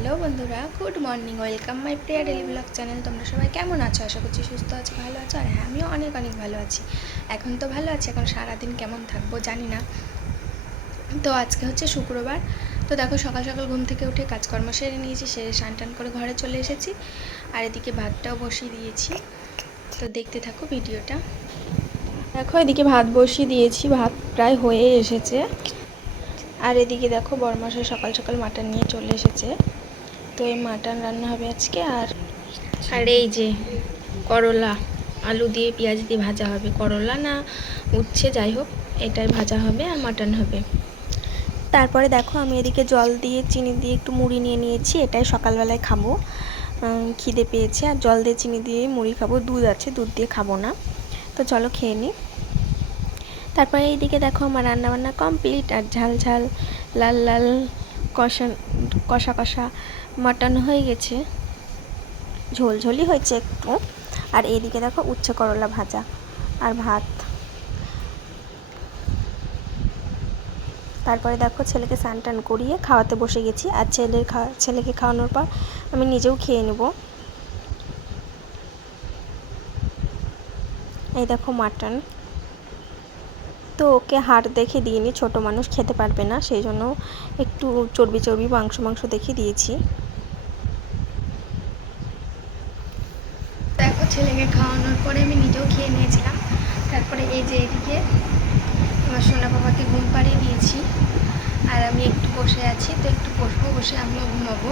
Hello বন্ধুরা, good morning, welcome my Priya daily blog channel. তোমরা সবাই কেমন আছো? আশা করছি সুস্থ আছো, ভালো আছো, আর হ্যাঁ আমিও অনেক অনেক ভালো আছি। এখন তো ভালো আছি, এখন সারাদিন কেমন থাকব জানি না। তো আজকে হচ্ছে শুক্রবার। তো দেখো, সকাল সকাল ঘুম থেকে উঠে কাজকর্ম সেরে নিয়েছি, সেরে স্নান টান করে ঘরে চলে এসেছি। আর এদিকে ভাতটাও বসিয়ে দিয়েছি। তো দেখতে থাকো ভিডিওটা। দেখো, এদিকে ভাত বসিয়ে দিয়েছি, ভাত প্রায় হয়ে এসেছে। আর এদিকে দেখো, বরমাসে সকাল সকাল মাটন নিয়ে চলে এসেছে। তো এই মাটন রান্না হবে আজকে আর আর এই যে করলা আলু দিয়ে পেঁয়াজ দিয়ে ভাজা হবে। করলা না উচ্ছে যাই হোক এটাই ভাজা হবে আর মাটন হবে। তারপরে দেখো আমি এদিকে জল দিয়ে চিনি দিয়ে একটু মুড়ি নিয়ে নিয়েছি এটাই সকালবেলায় খাব। খিদে পেয়েছে আর জল দিয়ে চিনি দিয়ে মুড়ি খাব। দুধ আছে দুধ দিয়ে খাব না। তো চলো খেয়ে নিই তারপরে এইদিকে দেখো আমার রান্নাবান্না কমপ্লিট আর ঝাল ঝাল লাল লাল কষা কষা কষা মাটন হয়ে গেছে। ঝোল ঝোলই হয়েছে একটু। আর এইদিকে দেখো উচ্ছে করলা ভাজা আর ভাত। তারপরে দেখো ছেলেকে স্নান টান করিয়ে খাওয়াতে বসে গেছি। আর ছেলের খাওয়া ছেলেকে খাওয়ানোর পর আমি নিজেও খেয়ে নেব। এই দেখো মাটন। তো ওকে হাড় দেখে দিইনি, ছোট মানুষ খেতে পারবে না, সেই জন্য একটু চর্বি চর্বি মাংস মাংস দেখে দিয়েছি দেখো ছেলেকে খাওয়ানোর পরে আমি নিজেও খেয়ে নিয়েছিলাম। তারপরে এই যে এদিকে আমার সোনা বাবাকে ঘুম পাড়িয়ে দিয়েছি। আর আমি একটু বসে আছি, তো একটু বসবো, বসে আমিও ঘুমাবো।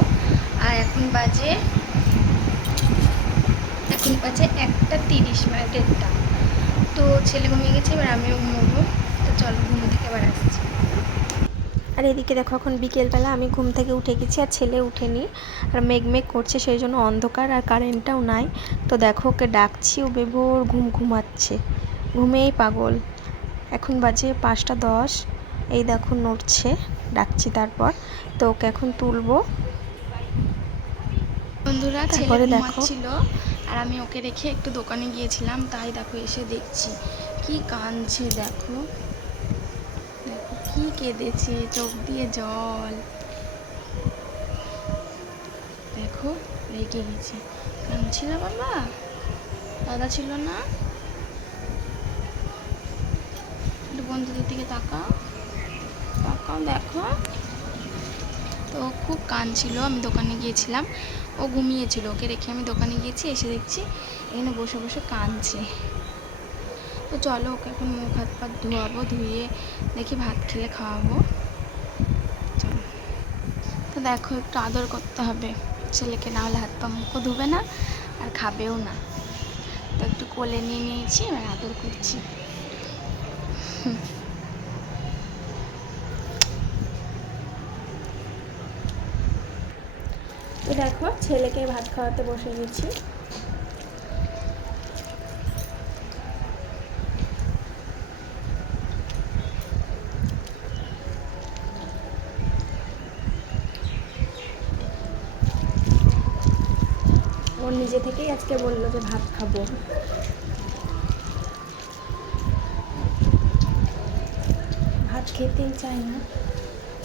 আর এখন বাজে এখন বাজে একটা তিরিশ মানে দেড়টা তো ছেলে ঘুমিয়ে গেছে, এবার আমিও ঘুমাবো। তো চলো, ঘুম থেকে এবার আসছি। আর এদিকে দেখো এখন বিকেলবেলা আমি ঘুম থেকে উঠে গেছি আর ছেলে উঠেনি। আর মেঘ মেঘ করছে সেই জন্য অন্ধকার আর কারেন্টটাও নাই। তো দেখো ওকে ডাকছি ও বেভোর ঘুম ঘুমাচ্ছে। ঘুমেই পাগল। এখন বাজে পাঁচটা দশ। এই দেখো নড়ছে ডাকছি তারপর। তো ওকে এখন তুলবো। বন্ধুরা ছেলে তারপরে দেখো। ঘুমাচ্ছিল আর আমি ওকে রেখে একটু দোকানে গিয়েছিলাম তাই দেখো এসে দেখছি। কি কাঁদছে দেখো। কেঁদেছে, চোখ দিয়ে জল। দেখো, রেগে গেছে। ছিল বাবা? দাদা ছিল না? একটু বন্ধুদের দিকে তাকাও। তাকাও, দেখো। তো খুব কাঁদছিল, আমি দোকানে গিয়েছিলাম। ও ঘুমিয়েছিল, ওকে রেখে আমি দোকানে গিয়েছি, এসে দেখছি এখানে বসে বসে কাঁদছে। তো চলো ওকে এখন মুখ হাত পা ধোয়াবো ধুয়ে দেখি ভাত খেলে খাওয়াবো চলো তো দেখো একটু আদর করতে হবে ছেলেকে না হলে হাত পা মুখও ধুবে না, আর খাবেও না। তো একটু কোলে নিয়ে নিয়েছি, এবার আদর করছি। তো দেখো, ছেলেকে ভাত খাওয়াতে বসে গেছি। নিজে থেকেই আজকে বলল যে ভাত খাব। ভাত খেতেই চাই না,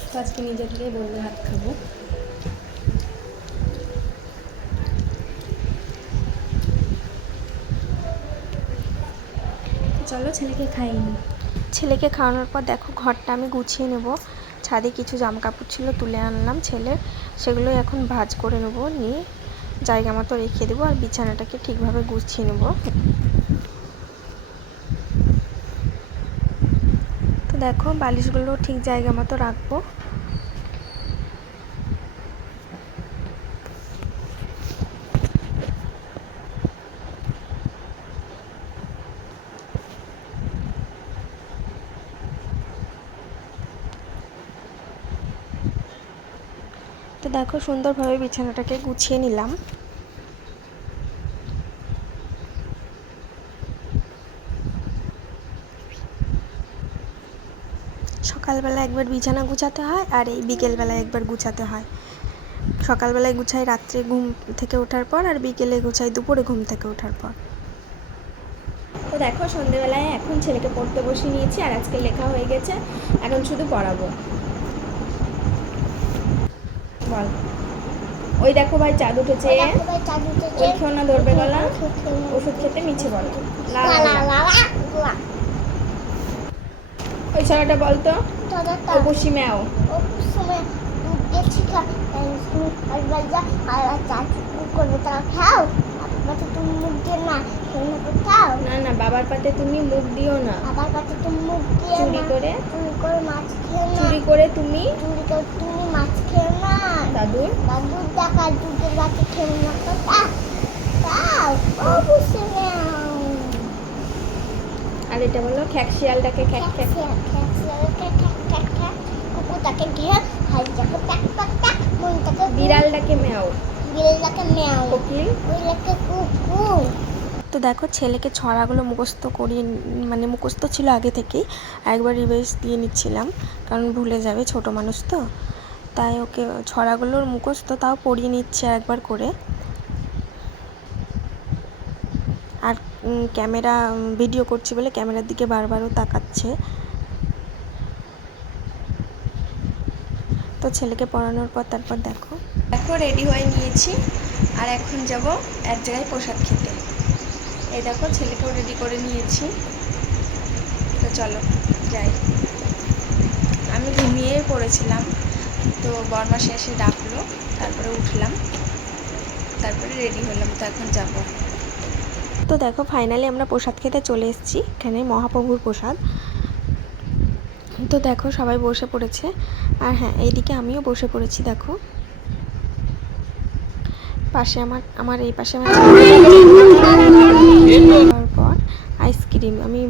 তো আজকে নিজে থেকেই বলল ভাত খাব। চলো ছেলেকে খাইনি ছেলেকে খাওয়ানোর পর দেখো ঘরটা আমি গুছিয়ে নেব। ছাদে কিছু জামা কাপড় ছিল তুলে আনলাম ছেলের সেগুলো এখন ভাজ করে নেব, নিয়ে জায়গা মতো রেখে দেবো আর বিছানাটাকে ঠিকভাবে গুছিয়ে নেব। তো দেখো, বালিশগুলো ঠিক জায়গা মতো রাখব। দেখো সুন্দরভাবে বিছানাটাকে গুছিয়ে নিলাম। সকালবেলা একবার বিছানা গুছাতে হয় আর এই বিকেলবেলা একবার গুছাতে হয়। সকালবেলায় গুছাই রাত্রে ঘুম থেকে ওঠার পর আর বিকেলে গুছাই দুপুরে ঘুম থেকে ওঠার পর। তো দেখো সন্ধেবেলায় এখন ছেলেকে পড়তে বসিয়ে নিয়েছি আর আজকে লেখা হয়ে গেছে, এখন শুধু পড়াবো। বল ওই দেখো ভাই চাঁদ উঠেছে। সবাই ওই খেও না ধরবে গলা? ওষুধ খেতে মিছে বলো। ওই ছড়াটা বলতো বসি ম্যাও। না না বাবার পাতে তুমি মুখ দিও না। আবার বাচ্চা তুমি মুখ দিয়ে চুরি করে? চুরি করে মাছ খেয়ে চুরি করে তুমি? চুরি করে তুমি টাকা দুধের খেয়ে না আর এটা বলো খ্যাক শিয়ালটাকে খ্যাক খ্যাক কুকুরটাকে ঘিরে হাইটাকে মনটাকে বিড়ালটাকে ম্যাও। বিড়ালটাকে মেয়াও। কোকিল? ওইটাকে কুকুর তো দেখো ছেলেকে ছড়াগুলো মুখস্থ করিয়ে মানে মুখস্থ ছিল আগে থেকেই। একবার রিভাইজ দিয়ে নিচ্ছিলাম কারণ ভুলে যাবে ছোট মানুষ তো। তাই ওকে ছড়াগুলোর মুখস্থ তাও পড়িয়ে নিচ্ছে একবার করে। আর ক্যামেরা ভিডিও করছি বলে ক্যামেরার দিকে বারবারও তাকাচ্ছে। তো ছেলেকে পড়ানোর পর তারপর দেখো। দেখো রেডি হয়ে নিয়েছি, আর এখন যাব এক জায়গায় প্রসাদ খেতে। এই দেখো, ছেলেকেও রেডি করে নিয়েছি। তো চলো, যাই। আমি ঘুমিয়ে পড়েছিলাম। তো বরমাসে এসে ডাকলো, তারপরে উঠলাম। তারপরে রেডি হলাম, তো এখন যাব। তো দেখো ফাইনালি আমরা প্রসাদ খেতে চলে এসেছি, এখানে মহাপ্রভুর প্রসাদ। তো দেখো, সবাই বসে পড়েছে। আর হ্যাঁ এইদিকে আমিও বসে পড়েছি, দেখো। পাশে আমার আমার এই পাশে আমার তারপর আইসক্রিম আমি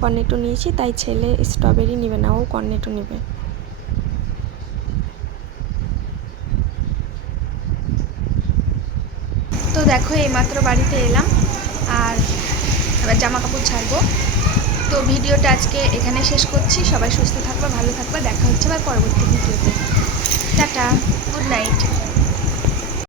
কর্নেটো নিয়েছি, তাই ছেলে স্ট্রবেরি নেবে না, ও কর্নেটো নেবে। তো দেখো, এইমাত্র বাড়িতে এলাম আর এবার জামা কাপড় ছাড়বো। তো ভিডিওটা আজকে এখানে শেষ করছি। সবাই সুস্থ থাকবে, ভালো থাকবে। দেখা হচ্ছে আবার পরবর্তী ভিডিওতে। টাটা, গুড নাইট।